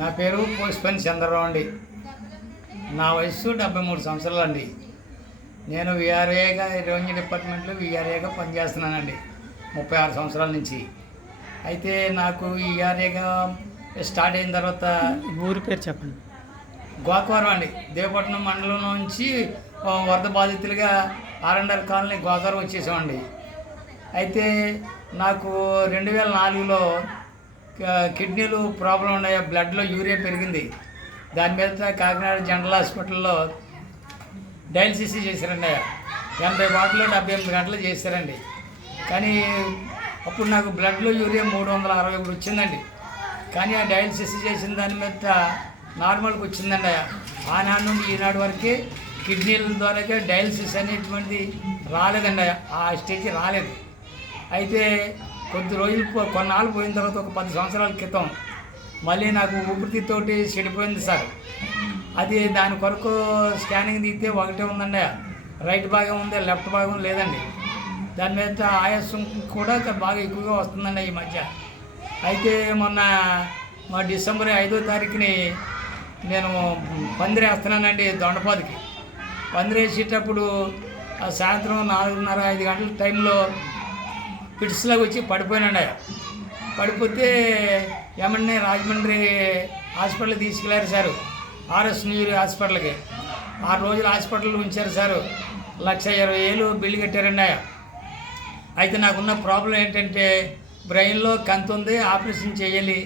నా పేరు పోస్పని చంద్రరావు అండి. నా వయస్సు 73 సంవత్సరాలు అండి. నేను విఆర్ఏగా రెవెన్యూ డిపార్ట్మెంట్లో విఆర్ఏగా పనిచేస్తున్నానండి 36 సంవత్సరాల నుంచి. అయితే నాకు విఆర్ఏగా స్టార్ట్ అయిన తర్వాత ఊరి పేరు చెప్పండి. గోకవరం అండి. దేవపట్నం మండలం నుంచి వరద బాధితులుగా ఆర్ఎండ్ఆర్ కాలనీ గోకవరం వచ్చేసామండి. అయితే నాకు 2004లో కిడ్నీలు ప్రాబ్లం ఉన్నాయి, బ్లడ్లో యూరియా పెరిగింది. దాని మీద కాకినాడ జనరల్ హాస్పిటల్లో డయాలసిస్ చేశారండి. 80 బాటిల్లో 78 గంటలు చేశారండి. కానీ అప్పుడు నాకు బ్లడ్లో యూరియా 361 వచ్చిందండి. కానీ ఆ డయాలసిస్ చేసిన దాని మీద నార్మల్కి వచ్చిందండి. ఆనాడు నుండి ఈనాడు వరకే కిడ్నీల ద్వారాకే డయాలసిస్ అనేటువంటిది రాలేదండి, ఆ స్టేజ్ రాలేదు. అయితే కొన్నాళ్ళు పోయిన తర్వాత ఒక 10 సంవత్సరాల క్రితం మళ్ళీ నాకు ఊపిరితిత్తోటి చెడిపోయింది సార్. అది దాని కొరకు స్కానింగ్ తీస్తే ఒకటే ఉందండి, రైట్ భాగం ఉంది, లెఫ్ట్ భాగం లేదండి. దాని మీద ఆయాసం కూడా బాగా ఎక్కువగా వస్తుందండి ఈ మధ్య. అయితే మొన్న డిసెంబర్ 5వ తారీఖుని నేను పందిరేస్తున్నానండి దొండపాదికి. పందిరేసేటప్పుడు సాయంత్రం 4:30-5 గంటల టైంలో పిట్స్లాగా వచ్చి పడిపోయినాడు. పడిపోతే ఏమన్నా రాజమండ్రి హాస్పిటల్కి తీసుకెళ్ళారు సార్, ఆర్ఎస్ న్యూరి హాస్పిటల్కి. 6 రోజులు హాస్పిటల్లో ఉంచారు సార్. 1,20,000 బిల్లు కట్టారండి. అయితే నాకున్న ప్రాబ్లం ఏంటంటే బ్రెయిన్లో కంతు ఉంది, ఆపరేషన్ చేయాలి.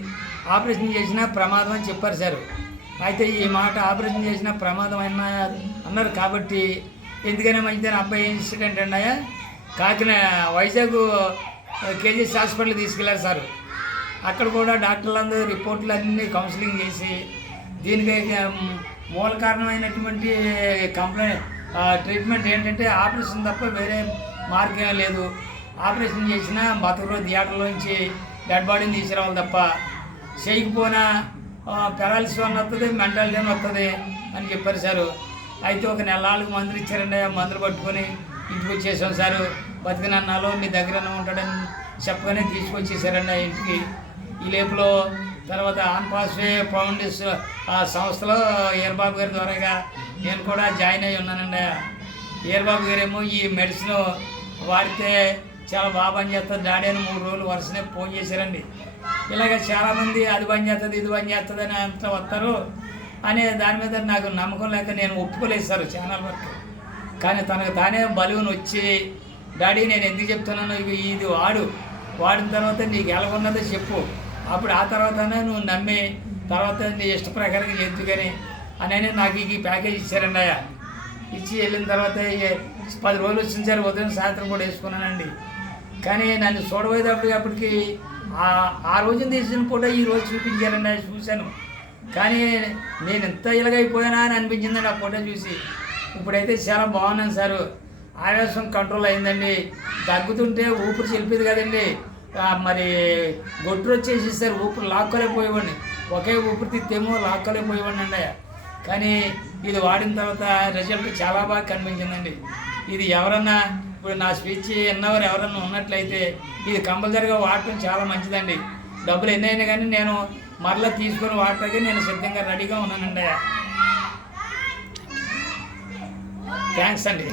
ఆపరేషన్ చేసినా ప్రమాదం అని చెప్పారు సార్. అయితే ఈ మాట ఆపరేషన్ చేసిన ప్రమాదం అన్నారు కాబట్టి ఎందుకైనా మంచిదని అబ్బాయి ఇన్సిడెంట్ అన్నాయా వైజాగ్ కేజీఎస్ హాస్పిటల్కి తీసుకెళ్లారు సార్. అక్కడ కూడా డాక్టర్లందరూ రిపోర్ట్లు అన్నీ కౌన్సిలింగ్ చేసి దీనికి మూల కారణమైనటువంటి ట్రీట్మెంట్ ఏంటంటే ఆపరేషన్ తప్ప వేరే మార్గం లేదు. ఆపరేషన్ చేసిన బతుకులో థియేటర్లోంచి డెడ్ బాడీని తీసుకురావాలి తప్ప చేయకపోయినా పెరాలిసిస్ వల్ల వస్తుంది, మెంటల్ డేన్ వస్తుంది అని చెప్పారు సార్. అయితే ఒక నెలలకు మందులు ఇచ్చారండి. మందులు పట్టుకొని ఇంటికి వచ్చేసాం సార్. బతికినన్నాలో మీ దగ్గర ఉంటాడని చెప్పగానే తీసుకొచ్చేసారండి ఇంటికి. ఈ లేపులో తర్వాత ఆన్పాస్వే ఫౌండేషన్ సంస్థలో ఏర్బాబు గారి ద్వారాగా నేను కూడా జాయిన్ అయ్యి ఉన్నానండి. ఏర్బాబు గారేమో ఈ మెడిసిన్ వాడితే చాలా బాగా పనిచేస్తుంది డాడీ అని 3 రోజులు వరుసనే ఫోన్ చేశారండి. ఇలాగ చాలామంది అది పని చేస్తుంది ఇది పని చేస్తుంది అని అంతా వస్తారు అనే దాని మీద నాకు నమ్మకం లేక నేను ఒప్పుకోలేదు సార్ ఛానల్ వరకు. కానీ తనకు తానే బలువుని వచ్చి డాడీ నేను ఎందుకు చెప్తున్నాను, ఇది వాడిన తర్వాత నీకు ఎలాగున్నదో చెప్పు, అప్పుడు ఆ తర్వాతనే నువ్వు నమ్మి తర్వాత నీ ఇష్ట ప్రకారంగా ఎందుకని అని నాకు ఈ ప్యాకేజ్ ఇచ్చారండి. ఇచ్చి వెళ్ళిన తర్వాత 10 రోజులు వచ్చింది సార్. ఉదయం సాయంత్రం కూడా వేసుకున్నానండి. కానీ నన్ను చూడబోయేటప్పటికి ఆ రోజున తీసిన ఫోటో ఈ రోజు చూపించారండి. చూశాను కానీ నేను ఎంత ఇలాగైపోయానా అని అనిపించిందండి ఆ ఫోటో చూసి. ఇప్పుడైతే చాలా బాగున్నాను సార్. ఆయాసం కంట్రోల్ అయిందండి. దగ్గుతుంటే ఊపిరి చెల్లిపోయింది కదండి, మరి గొడ్డు వచ్చేసి సార్ ఊపిరి లాక్కోలేకపోయేవాడిని. ఒకే ఊపిరి తిత్తేమో లాక్కోలేకపోయేవాడిని అండి. కానీ ఇది వాడిన తర్వాత రిజల్ట్ చాలా బాగా కనిపించిందండి. ఇది ఎవరన్నా ఇప్పుడు నా స్పీచ్ విన్నవారు ఎవరన్నా ఉన్నట్లయితే ఇది కంపల్సరీగా వాడటం చాలా మంచిదండి. డబ్బులు ఎన్నైనా కానీ నేను మరలా తీసుకొని వాడటానికి నేను సిద్ధంగా రెడీగా ఉన్నానండి. థ్యాంక్స్ అండి.